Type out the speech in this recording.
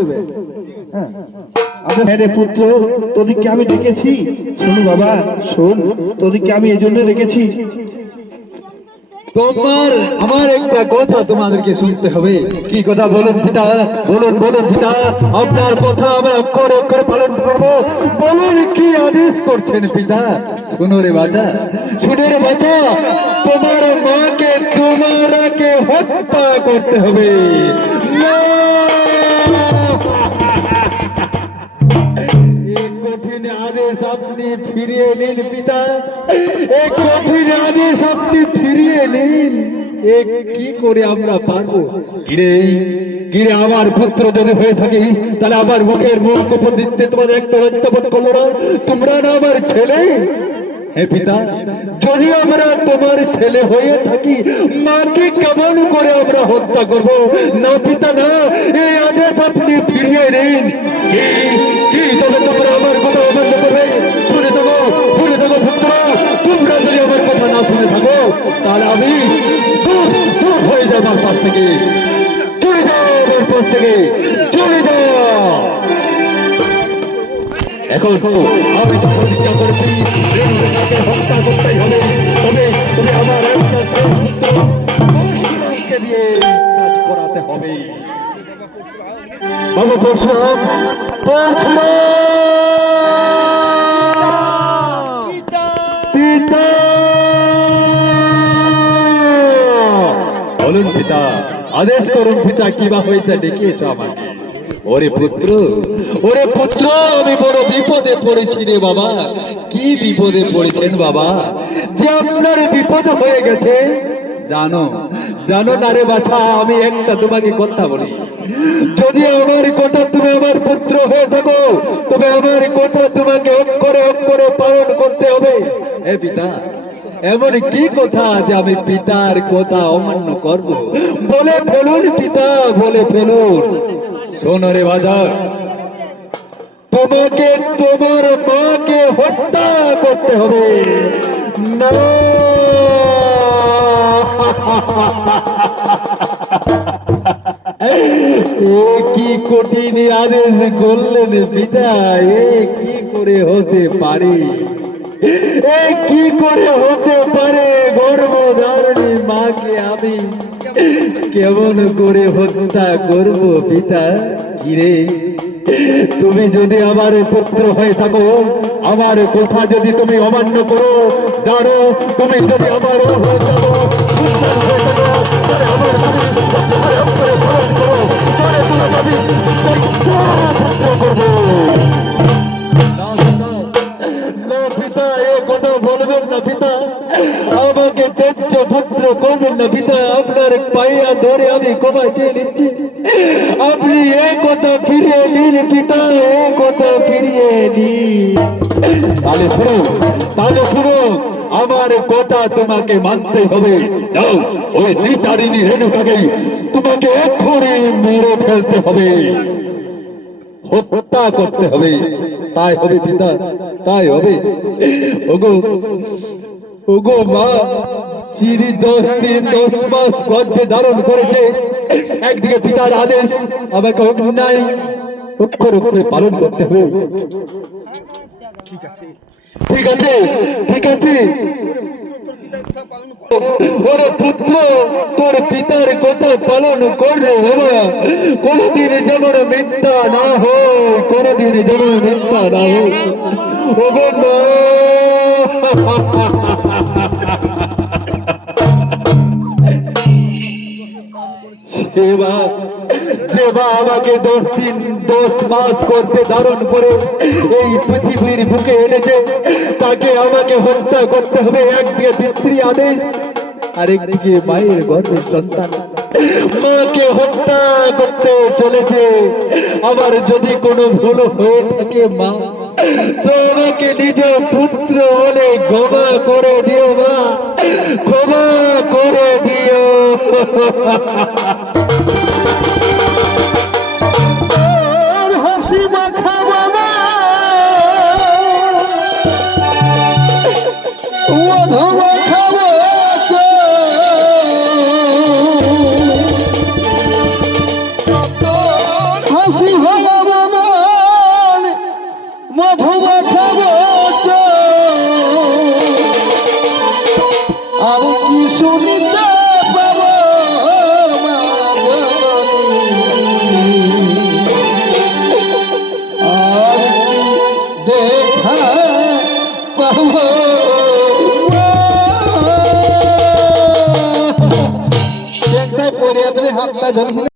হবে। হ্যাঁ আরে পুত্র, তোদেরকে আমি ডেকেছি, শোন বাবা শোন, তোদেরকে আমি এই জন্য রেখেছি। তোমার আমার একটা কথা তোমাদেরকে শুনতে হবে। কি কথা বলুন পিতা, বলুন বলুন পিতা, আপনার কথা আমরা অক্ষরে অক্ষরে পালন করবো। বলুন কি আদেশ করছেন পিতা? শুনো রে বাচ্চা, শুনে রে বাচ্চা, তোমার মাকে তোমাকে হত্যা করতে হবে। এই কঠিন আদেশ আপনি ফিরিয়ে নিন পিতা, এই কঠিন আদেশ আপনি ফিরিয়ে নিন। কি করে আমরা পারবো? গিরে গিরে আমার পুত্র যদি হয়ে থাকি, তাহলে আমার মুখের মুখ উপর দিতে তোমাদের একটা লজ্জাবোধ করলো না? তোমরা না আমার ছেলে? হে পিতা, যদি আমরা তোমার ছেলে হয়ে থাকি, মাকে কেমন করে আমরা হত্যা করব? না পিতা না, এই আদেশ আপনি ফিরিয়ে নিন। কি তবে তোমরা আমার কথা অমান্য করবে? শুনে থাকো পুত্র, তোমরা যদি আমার কথা না শুনে থাকো, তাহলে আমি দূর দূর হয়ে যাবো আমার পাশ থেকে। চলে যাও আমার পাশ থেকে, চলে যাও। এখন আমি তো প্রতিজ্ঞা করেছি, রেণুকাকে হত্যা করতেই হবে। তবে তবে আমার একটা দিয়ে কাজ করাতে হবে। বাবু পরশুরাম, বলুন পিতা, আদেশ করুন পিতা, কিবা হয়েছে দেখিয়েছ আমাকে। ওরে পুত্র, ওরে পুত্র, আমি বড় বিপদে পড়েছি রে বাবা। কি বিপদে পড়েছেন বাবা যে আপনার বিপদ হয়ে গেছে? জানো জানো না রে বাছা, আমি একটা তোমাকে কথা বলি, যদি আমার কথা তুমি আমার পুত্র হয়ে থাকো, তবে আমার কথা তোমাকে অক্ষরে অক্ষরে পালন করতে হবে। হে পিতা, এমন কি কথা যে আমি পিতার কথা অমান্য করব? বলে ফেলুন পিতা, বলে ফেলুন। শোনো রে বাজার, তোমাকে তোমার মাকে হত্যা করতে হবে। না, কি কঠিন আদেশ করলেন পিতা, কি করে হতে পারে? কি করে হতে পারে? গর্ভধারণী মাকে আমি কেমন করে হত্যা করব পিতা? কিরে, তুমি যদি আমার পুত্র হয়ে থাকো, আমার কথা যদি তুমি অমান্য করো, জানো তুমি যদি আমার পিতা, এ কথা বলবেন না পিতা, আমাকে তেজ্য পুত্র করবেন না পিতা। আপনার পাইয়া ধরে আমি ক্ষমা চেয়ে নিচ্ছি, আপনি এ কথা ফিরিয়ে নিন পিতা, এ কথা ফিরিয়ে নিন। তাহলে শুনো, আমার কথা তোমাকে মানতে হবে। যাও, ওই নিতারিণী রেণুকাকে তোমাকে এক্ষুনি মেরে ফেলতে হবে, হত্যা করতে হবে। তাই হবে পিতা, তাই হবে। ওগো ওগো মা, চিনি 10 দিন 10 মাস গর্ভে ধারণ করেছে। একদিকে পিতার আদেশ আমাকে অন্যায় অক্ষরে অক্ষরে পালন করতে হবে। ঠিক আছে ঠিক আছে ঠিক আছে। ওরে পুত্র, তোর পিতার কথা পালন করলে বাবা, কোনদিন যেমন মিথ্যা না হয়, কোনদিন যেমন মিথ্যা না হয়। ওগো মা, সেবা আমাকে 10 দিন 10 মাস করতে ধারণ করে এই পৃথিবীর বুকে এনেছে, তাকে আমাকে হত্যা করতে হবে। একদিকে পিতৃ আদেশ, আরেকদিকে মায়ের গর্ভের সন্তান মাকে হত্যা করতে চলেছে। আবার যদি কোনো ভুল হয়ে থাকে মা, তো আমাকে নিজ পুত্র বলে ক্ষমা করে দিও মা, ক্ষমা করে দিও। হাসি মাখা বাবা, অধবা খাওয়া হাসি দেখা পাবো। একটাই পড়িয়া ধরে হাতটা ধরে